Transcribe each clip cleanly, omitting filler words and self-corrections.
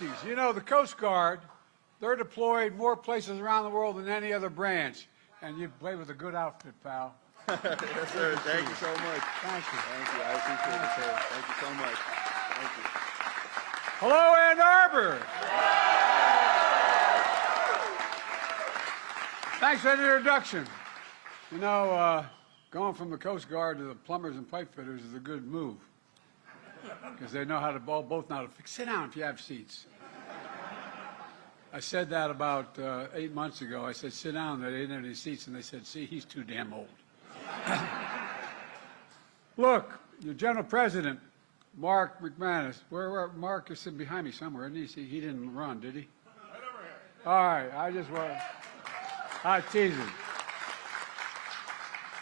Toasties. You know, the Coast Guard, they're deployed more places around the world than any other branch. And you play with a good outfit, pal. Yes, sir. Thank you so much. Thank you. Thank you. I appreciate it, sir. Thank you so much. Thank you. Hello, Ann Arbor. Thanks for that introduction. You know, going from the Coast Guard to the plumbers and pipe fitters is a good move because they know how to both know how to fix. Sit down if you have seats. I said that about 8 months ago. I said, sit down. They didn't have any seats, and they said, see, he's too damn old. Look, your General President, Mark McManus. Where Mark is sitting behind me somewhere, isn't he? See, he didn't run, did he? All right, I tease him.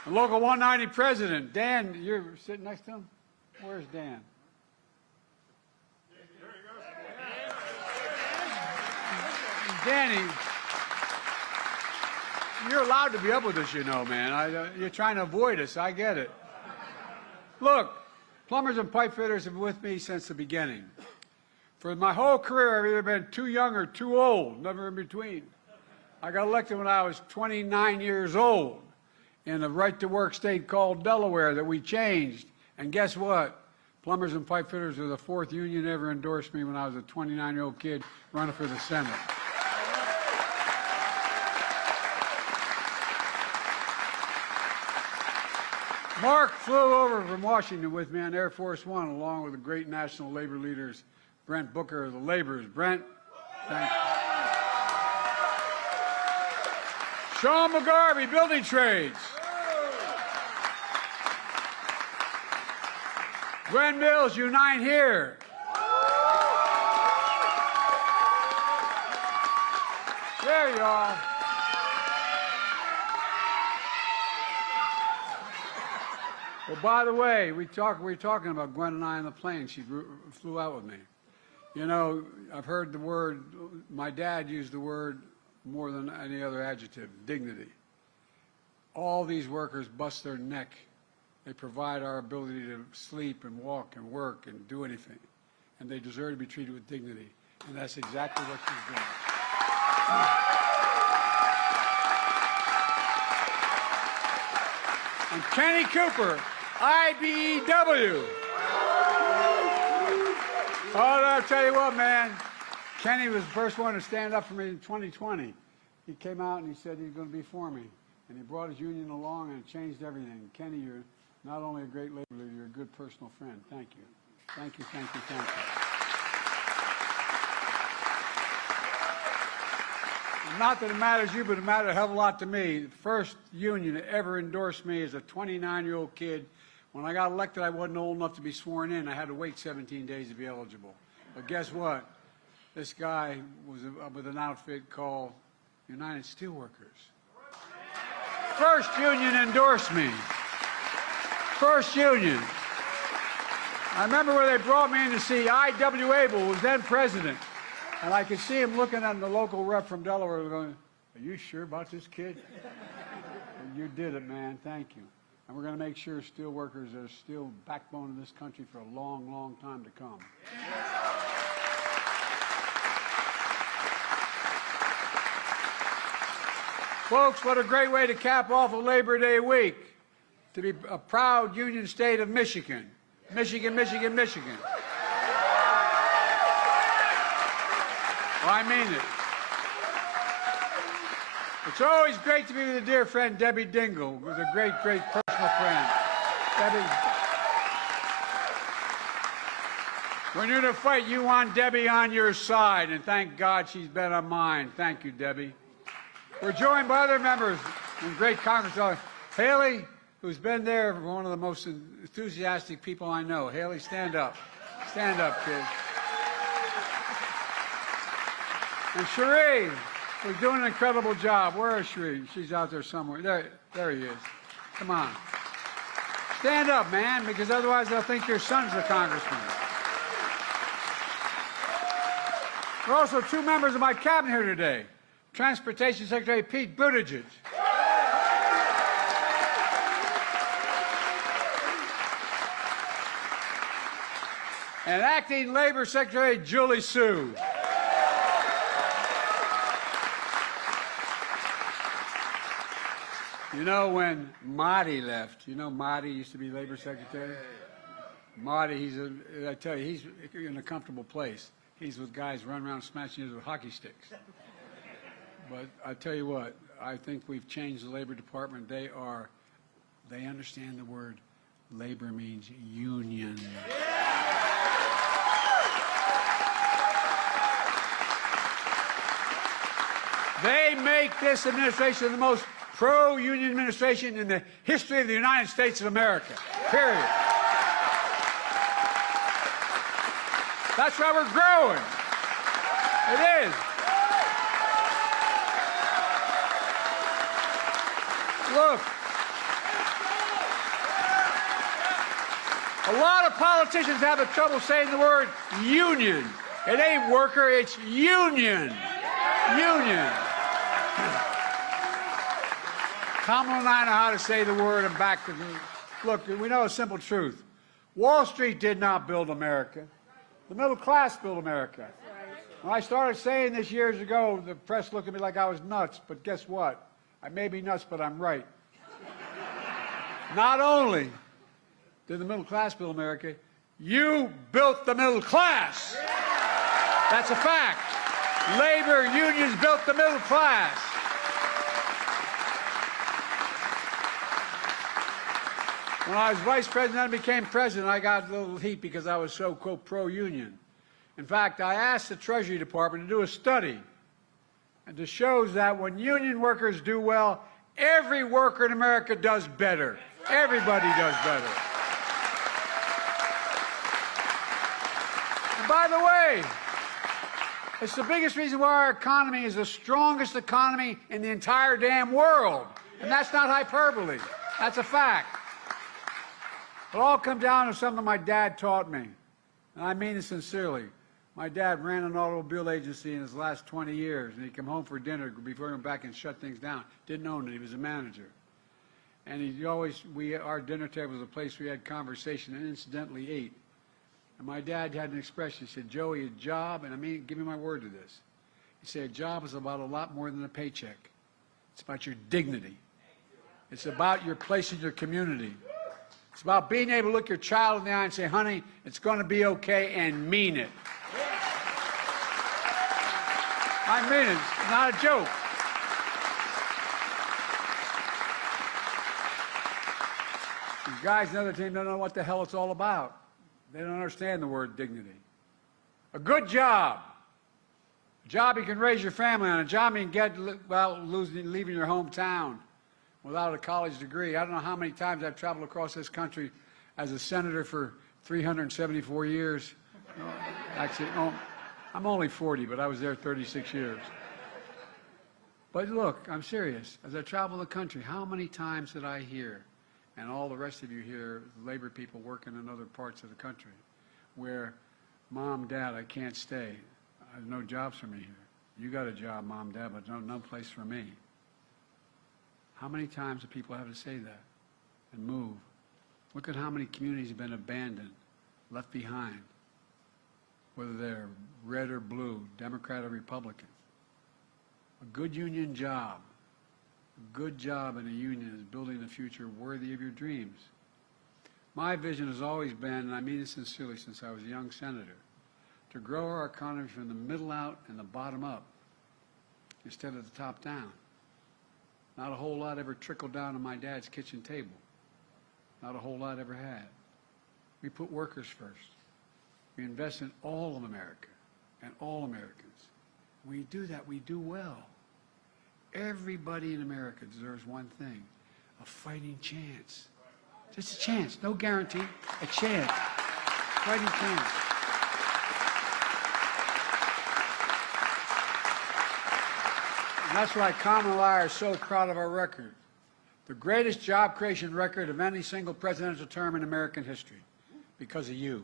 The local 190 president, Dan, you're sitting next to him? Where's Dan? Danny, you're allowed to be up with us, you know, man. You're trying to avoid us. I get it. Look, plumbers and pipe fitters have been with me since the beginning. For my whole career, I've either been too young or too old, never in between. I got elected when I was 29 years old in a right-to-work state called Delaware that we changed. And guess what? Plumbers and pipe fitters were the fourth union that ever endorsed me when I was a 29-year-old kid running for the Senate. Mark flew over from Washington with me on Air Force One, along with the great national labor leaders, Brent Booker of the Laborers. Brent, thank you. Sean McGarvey, Building Trades. Gwen Mills, Unite Here. There you are. Well, by the way, we were talking about Gwen and I on the plane. She flew out with me. You know, I've heard the word, my dad used the word more than any other adjective, dignity. All these workers bust their neck. They provide our ability to sleep and walk and work and do anything. And they deserve to be treated with dignity. And that's exactly what she's doing. And Kenny Cooper, IBEW. Oh, I'll tell you what, man. Kenny was the first one to stand up for me in 2020. He came out and he said he was going to be for me. And he brought his union along and it changed everything. Kenny, you're not only a great labor leader, you're a good personal friend. Thank you. Thank you, thank you, thank you. And not that it matters to you, but it mattered a hell of a lot to me. The first union that ever endorsed me as a 29-year-old kid. When I got elected, I wasn't old enough to be sworn in. I had to wait 17 days to be eligible. But guess what? This guy was with an outfit called United Steelworkers. First union endorsed me. First union. I remember where they brought me in to see I.W. Abel, who was then president. And I could see him looking at the local rep from Delaware going, are you sure about this kid? You did it, man. Thank you. And we're going to make sure steel workers are still backbone of this country for a long, long time to come. Folks, what a great way to cap off a Labor Day week. To be a proud union state of Michigan. Michigan, Michigan, Michigan. Well, I mean it. It's always great to be with a dear friend, Debbie Dingle, who's a great, great personal friend. Debbie. When you're in a fight, you want Debbie on your side, and thank God she's been on mine. Thank you, Debbie. We're joined by other members and great Congressman. Haley, who's been there, one of the most enthusiastic people I know. Haley, stand up. Stand up, kid. And Cherie, who's doing an incredible job. Where is Cherie? She's out there somewhere. There he is. Come on. Stand up, man, because otherwise they'll think your son's the congressman. There are also two members of my cabinet here today. Transportation Secretary Pete Buttigieg. And Acting Labor Secretary Julie Su. You know, when Marty left, you know Marty used to be labor secretary? Marty, I tell you, he's in a comfortable place. He's with guys running around smashing you with hockey sticks. But I tell you what, I think we've changed the Labor Department. They understand the word labor means union. They make this administration the most pro-union administration in the history of the United States of America, period. That's why we're growing. It is. Look, a lot of politicians have trouble saying the word union. It ain't worker, it's union. Union. Kamala and I know how to say the word and back to the... Look, we know a simple truth. Wall Street did not build America. The middle class built America. When I started saying this years ago, the press looked at me like I was nuts, but guess what? I may be nuts, but I'm right. Not only did the middle class build America, you built the middle class. That's a fact. Labor unions built the middle class. When I was vice president and became president, I got a little heat because I was so, quote, pro-union. In fact, I asked the Treasury Department to do a study, and it shows that when union workers do well, every worker in America does better. Everybody does better. And by the way, it's the biggest reason why our economy is the strongest economy in the entire damn world. And that's not hyperbole. That's a fact. It all comes down to something my dad taught me, and I mean it sincerely. My dad ran an automobile agency in his last 20 years, and he'd come home for dinner before he went back and shut things down. Didn't own it. He was a manager. And our dinner table was a place we had conversation and incidentally ate. And my dad had an expression. He said, Joey, a job, and I mean, give me my word to this. He said, a job is about a lot more than a paycheck. It's about your dignity. It's about your place in your community. It's about being able to look your child in the eye and say, honey, it's going to be okay, and mean it. I mean it. It's not a joke. These guys on the other team don't know what the hell it's all about. They don't understand the word dignity. A good job. A job you can raise your family on. A job you can get without leaving your hometown without a college degree. I don't know how many times I've traveled across this country as a senator for 374 years. Actually, I'm only 40, but I was there 36 years. But look, I'm serious. As I travel the country, how many times did I hear, and all the rest of you hear, labor people working in other parts of the country, where, Mom, Dad, I can't stay. There's no jobs for me here. You got a job, Mom, Dad, but no place for me. How many times do people have to say that and move? Look at how many communities have been abandoned, left behind, whether they're red or blue, Democrat or Republican. A good union job, a good job in a union is building a future worthy of your dreams. My vision has always been, and I mean it sincerely since I was a young senator, to grow our economy from the middle out and the bottom up instead of the top down. Not a whole lot ever trickled down to my dad's kitchen table. Not a whole lot ever had. We put workers first. We invest in all of America and all Americans. When we do that, we do well. Everybody in America deserves one thing, a fighting chance. Just a chance, no guarantee, a chance, fighting chance. And that's why Kamala and I are so proud of our record. The greatest job creation record of any single presidential term in American history, because of you.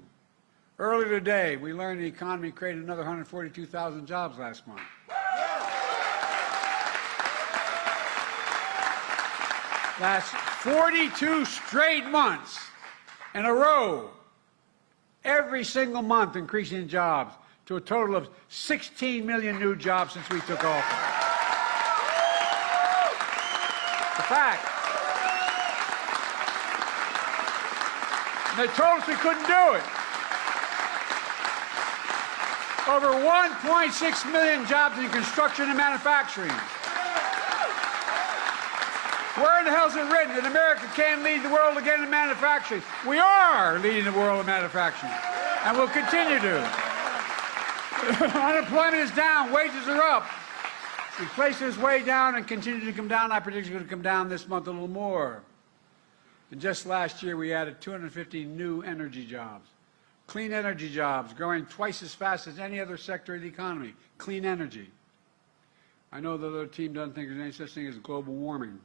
Earlier today, we learned the economy created another 142,000 jobs last month. That's 42 straight months in a row, every single month increasing jobs to a total of 16 million new jobs since we took office. The fact. And they told us we couldn't do it. Over 1.6 million jobs in construction and manufacturing. Where in the hell is it written that America can lead the world again in manufacturing? We are leading the world in manufacturing, and we'll continue to. Unemployment is down, wages are up. Inflation is way down and continue to come down. I predict it's going to come down this month a little more. And just last year, we added 250 new energy jobs. Clean energy jobs, growing twice as fast as any other sector of the economy. Clean energy. I know the other team doesn't think there's any such thing as global warming.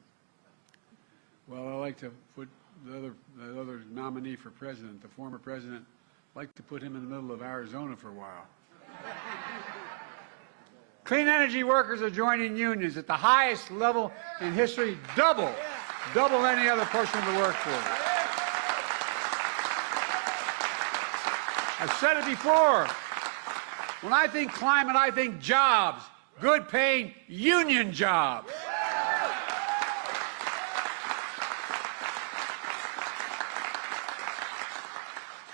Well, I like to put the other nominee for president, the former president, I'd like to put him in the middle of Arizona for a while. Clean energy workers are joining unions at the highest level in history, double any other portion of the workforce. I've said it before. When I think climate, I think jobs, good paying union jobs.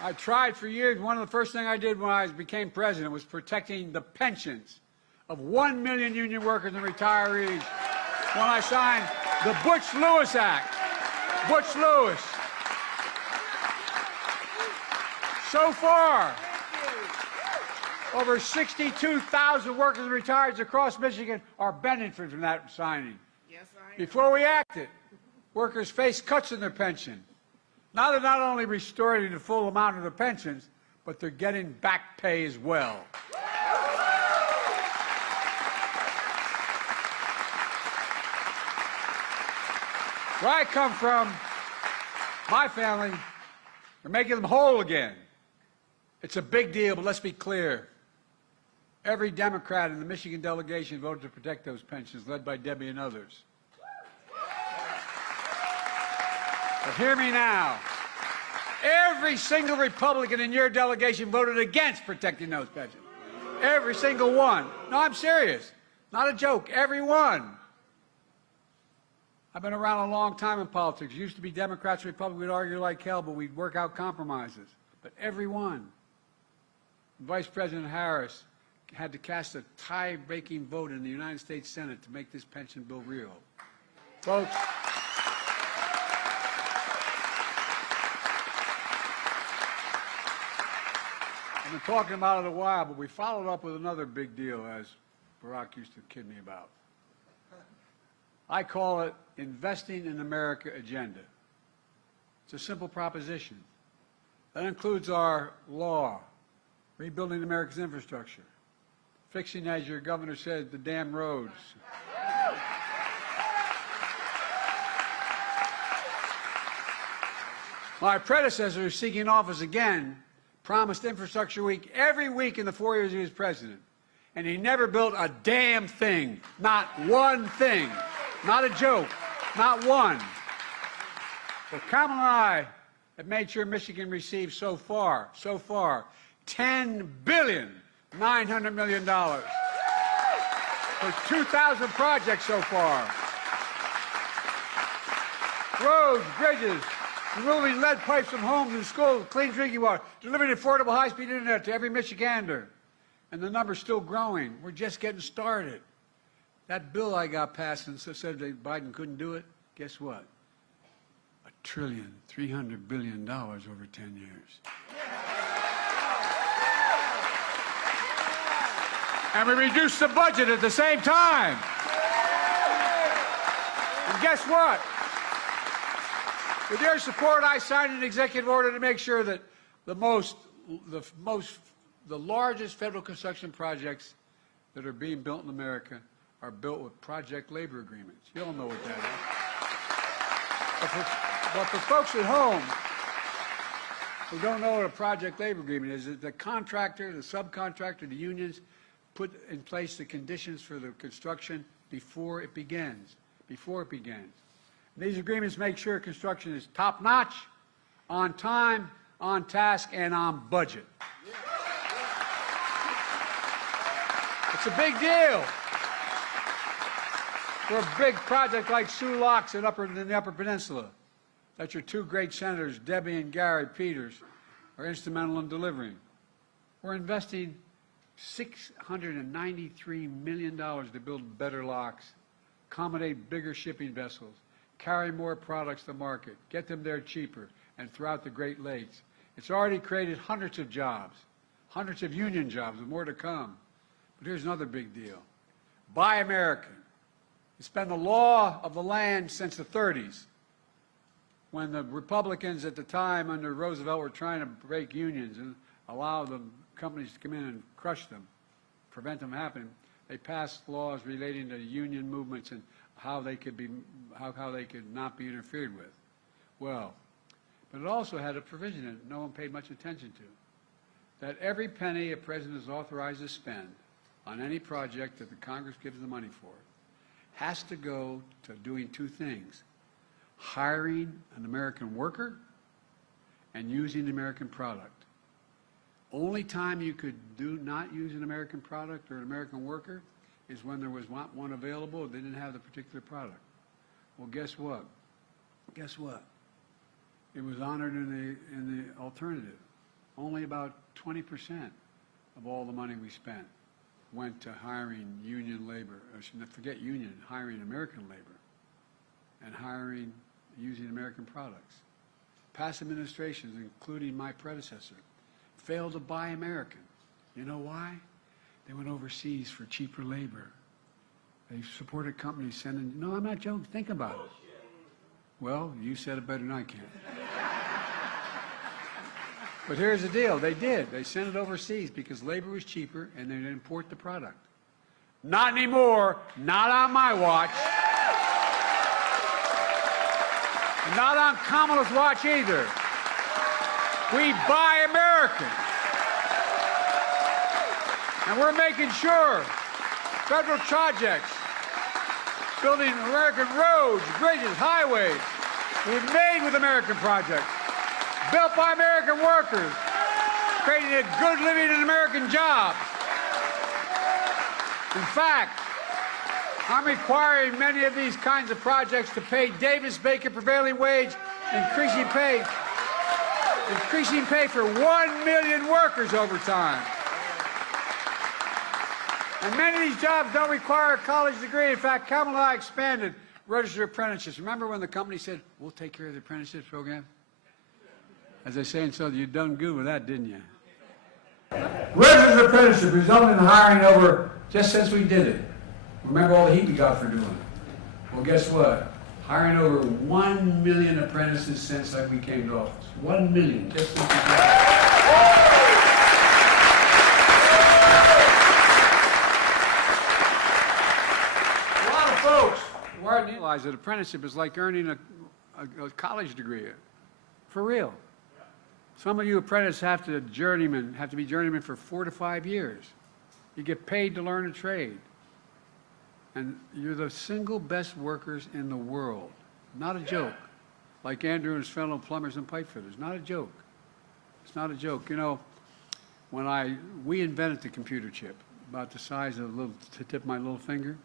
I tried for years. One of the first things I did when I became president was protecting the pensions of 1 million union workers and retirees when I signed the Butch-Lewis Act. Butch-Lewis. So far, over 62,000 workers and retirees across Michigan are benefiting from that signing. Yes, I am. Before we acted, workers faced cuts in their pension. Now they're not only restoring the full amount of their pensions, but they're getting back pay as well. Where I come from, my family, we're making them whole again. It's a big deal, but let's be clear. Every Democrat in the Michigan delegation voted to protect those pensions, led by Debbie and others. But hear me now. Every single Republican in your delegation voted against protecting those pensions. Every single one. No, I'm serious. Not a joke. Every one. I've been around a long time in politics. It used to be Democrats and Republicans would argue like hell, but we'd work out compromises. But every one. Vice President Harris had to cast a tie-breaking vote in the United States Senate to make this pension bill real. Folks, I've been talking about it a while, but we followed up with another big deal, as Barack used to kid me about. I call it Investing in America agenda. It's a simple proposition. That includes our law, rebuilding America's infrastructure, fixing, as your governor said, the damn roads. My predecessor, who's seeking office again, promised Infrastructure Week every week in the 4 years he was president. And he never built a damn thing. Not one thing. Not a joke. Not one. Well, Kamala and I have made sure Michigan receives so far, $10.9 billion for 2,000 projects so far. Roads, bridges, removing lead pipes from homes and schools, clean drinking water, delivering affordable high-speed internet to every Michigander. And the number's still growing. We're just getting started. That bill I got passed and said that Biden couldn't do it, guess what? $1.3 trillion over 10 years. And we reduced the budget at the same time. And guess what? With your support, I signed an executive order to make sure that the largest federal construction projects that are being built in America are built with project labor agreements. You all know what that is. But for folks at home who don't know what a project labor agreement is, the contractor, the subcontractor, the unions put in place the conditions for the construction before it begins. These agreements make sure construction is top-notch, on time, on task, and on budget. It's a big deal for a big project like Sioux Locks in the Upper Peninsula. that your two great senators, Debbie and Gary Peters, are instrumental in delivering. We're investing $693 million to build better locks, accommodate bigger shipping vessels, carry more products to market, get them there cheaper, and throughout the Great Lakes. It's already created hundreds of jobs, hundreds of union jobs, with more to come. But here's another big deal. Buy American. It's been the law of the land since the 30s, when the Republicans at the time under Roosevelt were trying to break unions and allow the companies to come in and crush them, prevent them happening. They passed laws relating to union movements and how they could not be interfered with. Well, but it also had a provision in it no one paid much attention to, that every penny a president is authorized to spend on any project that the Congress gives the money for has to go to doing two things: hiring an American worker and using the American product. Only time you could not use an American product or an American worker is when there was not one available, they didn't have the particular product. Well, guess what? Guess what? It was honored in the alternative. Only about 20% of all the money we spent went to hiring union labor, or forget union, hiring American labor, and using American products. Past administrations, including my predecessor, failed to buy American. You know why? They went overseas for cheaper labor. They supported companies sending, no, I'm not joking, think about it. Well, you said it better than I can. But here's the deal, they did. They sent it overseas because labor was cheaper and they'd import the product. Not anymore, not on my watch. Not on Kamala's watch either. We buy American. And we're making sure federal projects, building American roads, bridges, highways, we've made with American projects, built by American workers, creating a good living and American jobs. In fact, I'm requiring many of these kinds of projects to pay Davis-Bacon prevailing wage, increasing pay for 1 million workers over time. And many of these jobs don't require a college degree. In fact, Kamala and I expanded registered apprentices. Remember when the company said, we'll take care of the apprenticeship program? As they say in Southern, you done good with that, didn't you? Registered apprenticeship resulted in hiring over, just since we did it. Remember all the heat we got for doing it. Well, guess what? Hiring over 1 million apprentices since we came to office. 1 million, just since we did it. A lot of folks who aren't realize that apprenticeship is like earning a college degree. For real. Some of you apprentices have to be journeymen for 4 to 5 years. You get paid to learn a trade. And you're the single best workers in the world. Not a joke. Like Andrew and his fellow plumbers and pipe fitters. Not a joke. It's not a joke. You know, we invented the computer chip, about the size of the tip of my little finger,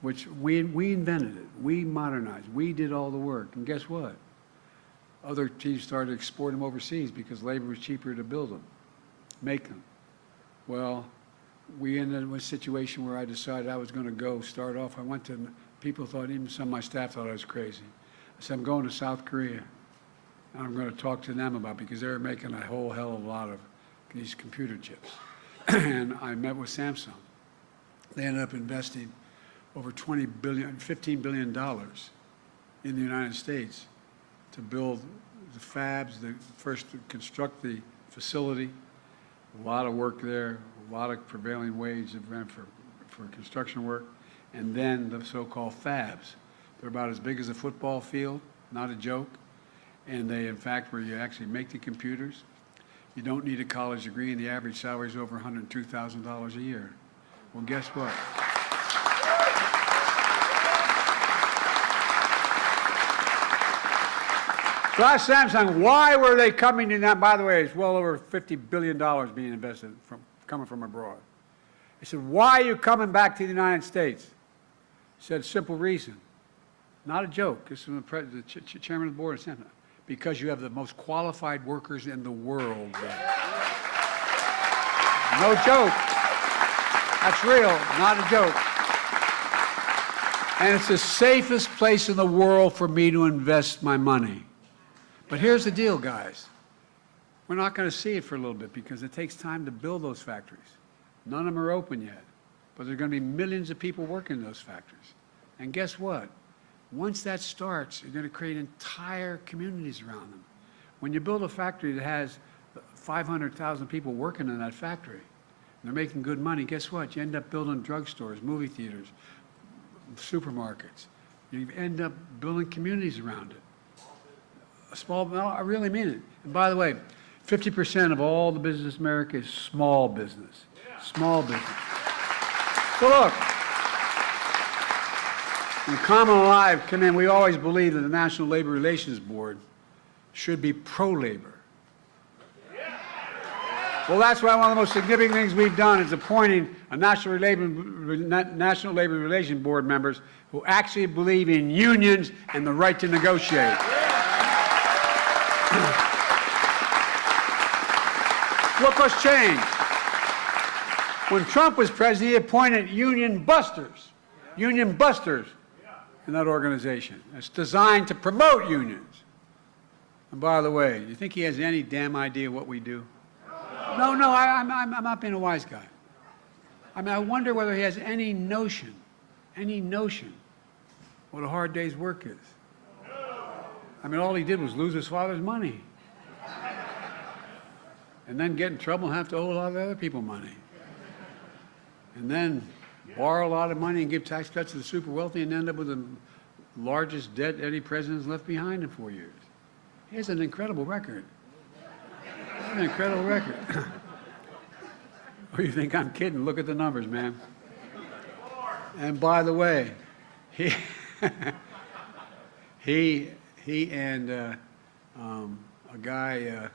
which we invented it. We modernized. We did all the work. And guess what? Other teams started exporting them overseas because labor was cheaper to build them, make them. Well, we ended up with a situation where I decided I was going to go start off. I went to, people thought, even some of my staff thought I was crazy. I said, I'm going to South Korea, and I'm going to talk to them about it because they were making a whole hell of a lot of these computer chips. And I met with Samsung. They ended up investing over $15 billion in the United States to build the fabs, first to construct the facility. A lot of work there, a lot of prevailing wage for construction work, and then the so-called fabs. They're about as big as a football field, not a joke, and they, in fact, where you actually make the computers. You don't need a college degree, and the average salary is over $102,000 a year. Well, guess what? So I asked Samsung, why were they coming in that? By the way, it's well over $50 billion being invested coming from abroad. I said, why are you coming back to the United States? He said, simple reason. Not a joke. This is from the chairman of the board of Senate. Because you have the most qualified workers in the world. No joke. That's real, not a joke. And it's the safest place in the world for me to invest my money. But here's the deal, guys. We're not going to see it for a little bit because it takes time to build those factories. None of them are open yet. But there are going to be millions of people working in those factories. And guess what? Once that starts, you're going to create entire communities around them. When you build a factory that has 500,000 people working in that factory, and they're making good money, guess what? You end up building drugstores, movie theaters, supermarkets. You end up building communities around it. No, I really mean it. And by the way, 50% of all the business in America is small business. Small business. So look, when Kamala and I come in, we always believe that the National Labor Relations Board should be pro-labor. Well, that's why one of the most significant things we've done is appointing a National Labor Relations Board members who actually believe in unions and the right to negotiate. Look what's changed. When Trump was president, he appointed union busters in that organization. It's designed to promote unions. And by the way, you think he has any damn idea what we do? No, I'm not being a wise guy. I mean, I wonder whether he has any notion what a hard day's work is. I mean, all he did was lose his father's money. And then get in trouble and have to owe a lot of other people money. And then borrow a lot of money and give tax cuts to the super wealthy and end up with the largest debt any president's left behind in 4 years. He has an incredible record. An incredible record. Oh, you think I'm kidding? Look at the numbers, man. And by the way, he and a guy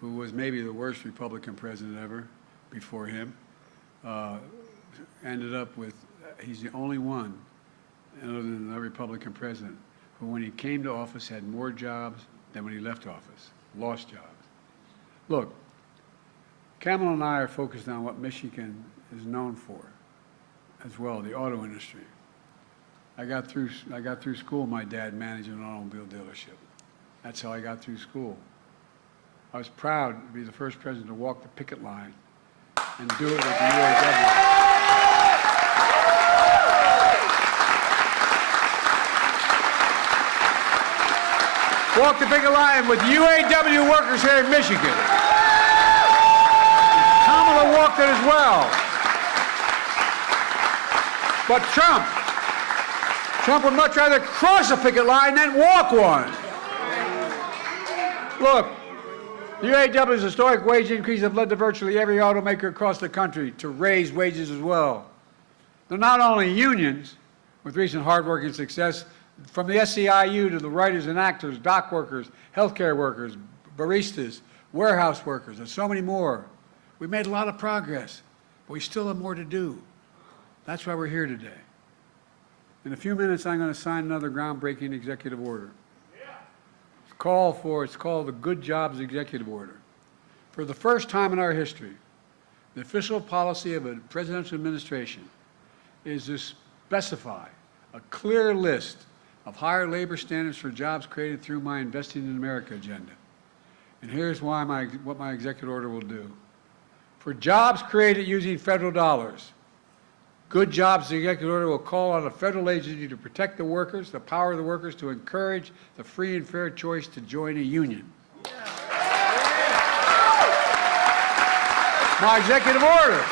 who was maybe the worst Republican president ever before him ended up with, he's the only one other than the Republican president who, when he came to office, had more jobs than when he left office, lost jobs. Look, Kamala and I are focused on what Michigan is known for as well, the auto industry. I got through school, my dad managing an automobile dealership. That's how I got through school. I was proud to be the first president to walk the picket line and do it with the UAW. Walk the picket line with UAW workers here in Michigan. Kamala walked it as well. But Trump would much rather cross a picket line than walk one. Look, the UAW's historic wage increase have led to virtually every automaker across the country to raise wages as well. They're not only unions, with recent hardworking success, from the SEIU to the writers and actors, dock workers, healthcare workers, baristas, warehouse workers, and so many more. We've made a lot of progress, but we still have more to do. That's why we're here today. In a few minutes, I'm going to sign another groundbreaking executive order. It's called the Good Jobs Executive Order. For the first time in our history, the official policy of a presidential administration is to specify a clear list of higher labor standards for jobs created through my Investing in America agenda. And here's what my executive order will do. For jobs created using federal dollars, Good Jobs Executive Order will call on a federal agency to protect the workers, the power of the workers, to encourage the free and fair choice to join a union. My executive order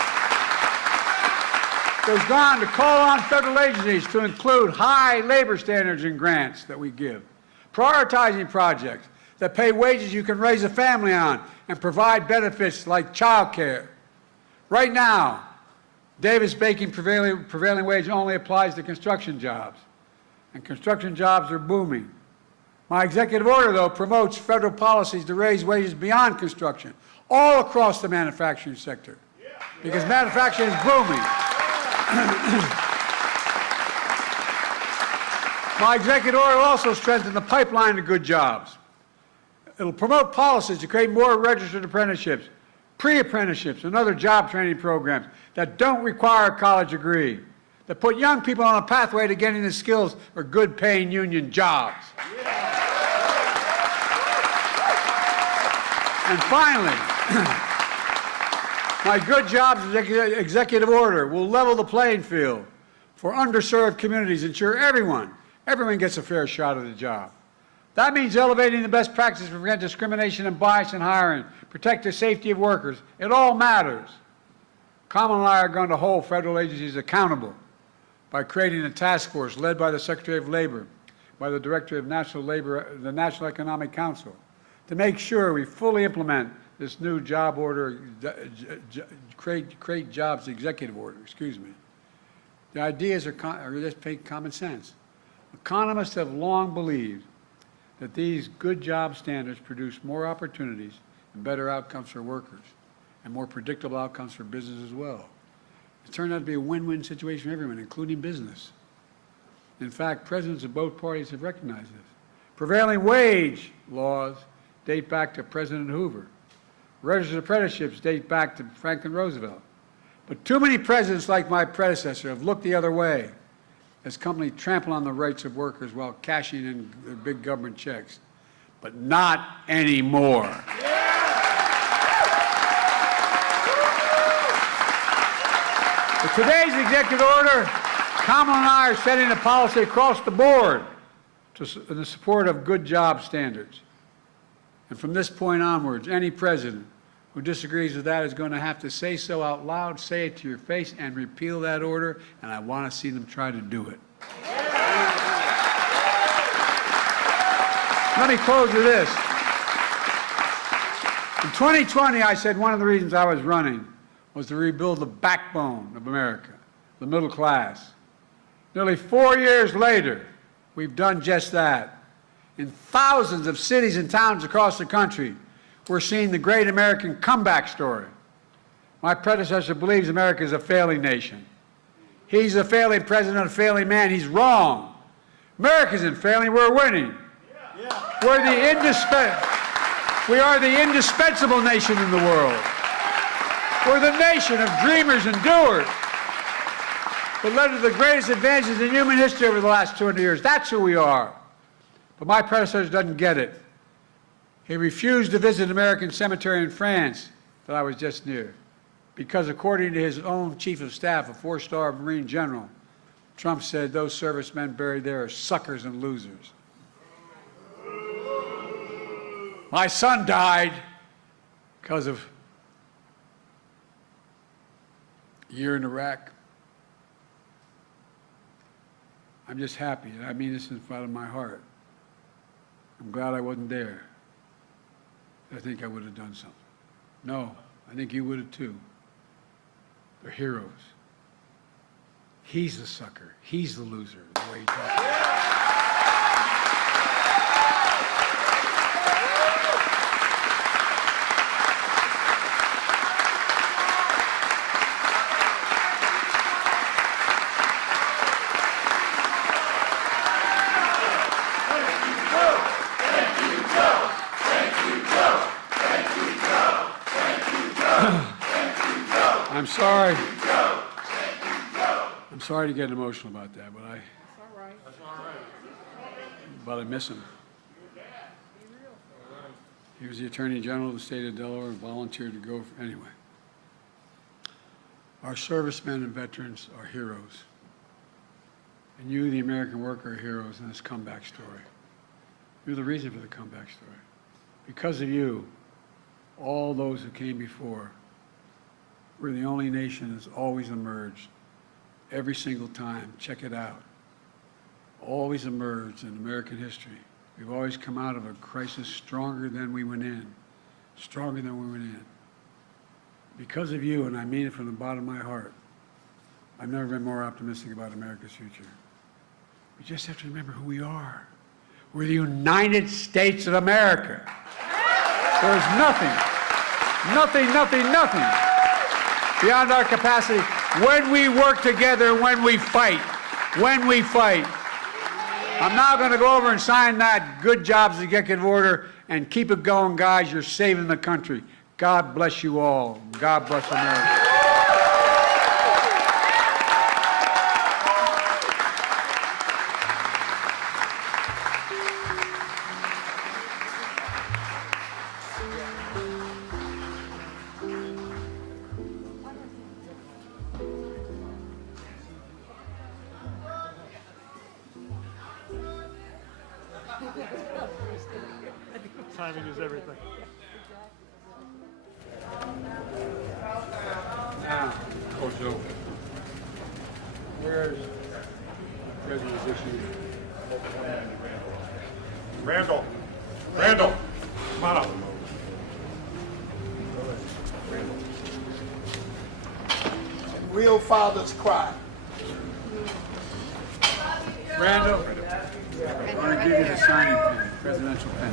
goes on to call on federal agencies to include high labor standards in grants that we give, prioritizing projects that pay wages you can raise a family on and provide benefits like child care. Right now, Davis-Bacon prevailing wage only applies to construction jobs, and construction jobs are booming. My executive order, though, promotes federal policies to raise wages beyond construction, all across the manufacturing sector, because manufacturing is booming. My executive order will also strengthen the pipeline to good jobs. It'll promote policies to create more registered apprenticeships, pre-apprenticeships, and other job training programs that don't require a college degree, that put young people on a pathway to getting the skills for good-paying union jobs. And finally, my Good Jobs executive order will level the playing field for underserved communities, ensure everyone gets a fair shot at a job. That means elevating the best practices to prevent discrimination and bias in hiring, protect the safety of workers. It all matters. Kamala and I are going to hold federal agencies accountable by creating a task force led by the Secretary of Labor, by the Director of the National Economic Council, to make sure we fully implement this new job order, create jobs executive order, excuse me. The ideas are just common sense. Economists have long believed that these good job standards produce more opportunities and better outcomes for workers and more predictable outcomes for business as well. It turned out to be a win-win situation for everyone, including business. In fact, presidents of both parties have recognized this. Prevailing wage laws date back to President Hoover. Registered apprenticeships date back to Franklin Roosevelt. But too many presidents like my predecessor have looked the other way as companies trample on the rights of workers while cashing in their big government checks. But not anymore. With today's executive order, Kamala and I are setting a policy across the board in the support of good job standards. And from this point onwards, any president who disagrees with that is going to have to say so out loud, say it to your face, and repeal that order, and I want to see them try to do it. Let me close with this. In 2020, I said one of the reasons I was running was to rebuild the backbone of America, the middle class. Nearly 4 years later, we've done just that. In thousands of cities and towns across the country, we're seeing the great American comeback story. My predecessor believes America is a failing nation. He's a failing president, a failing man. He's wrong. America isn't failing. We're winning. We are the indispensable nation in the world. We're the nation of dreamers and doers that led to the greatest advances in human history over the last 200 years. That's who we are. But my predecessor doesn't get it. He refused to visit an American cemetery in France that I was just near because, according to his own chief of staff, a 4-star Marine general, Trump said those servicemen buried there are suckers and losers. My son died because of a year in Iraq. I'm just happy, and I mean this in front of my heart. I'm glad I wasn't there. I think I would have done something. No, I think you would have too. They're heroes. He's the sucker. He's the loser, the way he talks. I'm sorry. I'm sorry to get emotional about that, but but I miss him. He was the Attorney General of the state of Delaware and volunteered to go anyway. Our servicemen and veterans are heroes. And you, the American worker, are heroes in this comeback story. You're the reason for the comeback story. Because of you, all those who came before, we're the only nation that's always emerged every single time. Check it out. Always emerged in American history. We've always come out of a crisis stronger than we went in. Stronger than we went in. Because of you, and I mean it from the bottom of my heart, I've never been more optimistic about America's future. We just have to remember who we are. We're the United States of America. There's nothing beyond our capacity when we work together, when we fight. I'm now going to go over and sign that good jobs executive order and keep it going, guys. You're saving the country. God bless you all. God bless America. Timing is everything. Now, Coach Joe, where's President's issue? Randall, Randall, come on up. Real fathers cry. Randall, I'm going to give you the signing pen, presidential pen.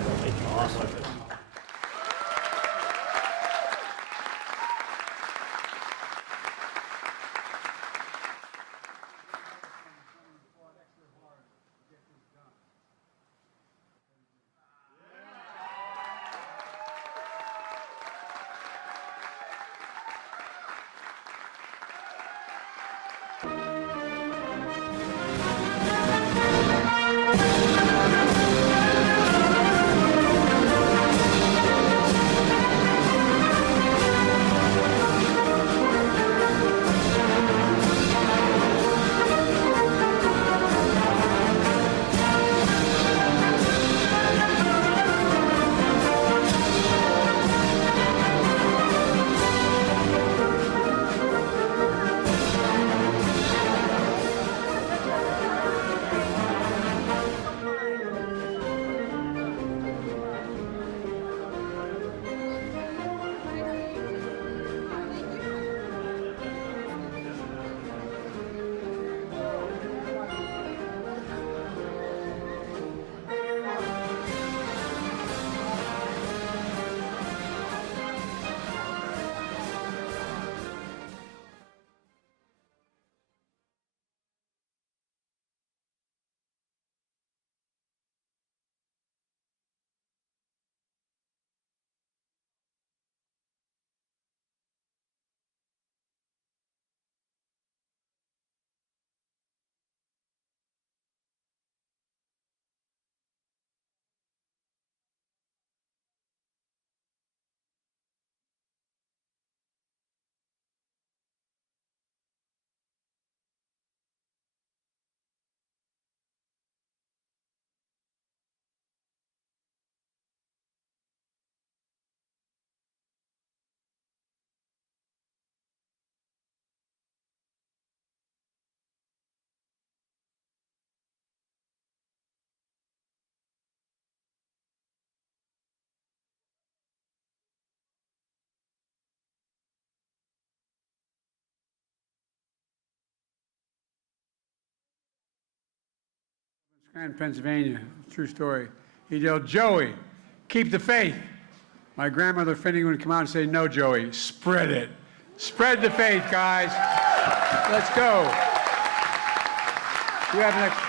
Scranton, Pennsylvania, true story. He yelled, "Joey, keep the faith." My grandmother Finney would come out and say, "No, Joey, spread it. Spread the faith, guys. Let's go." You have an extra.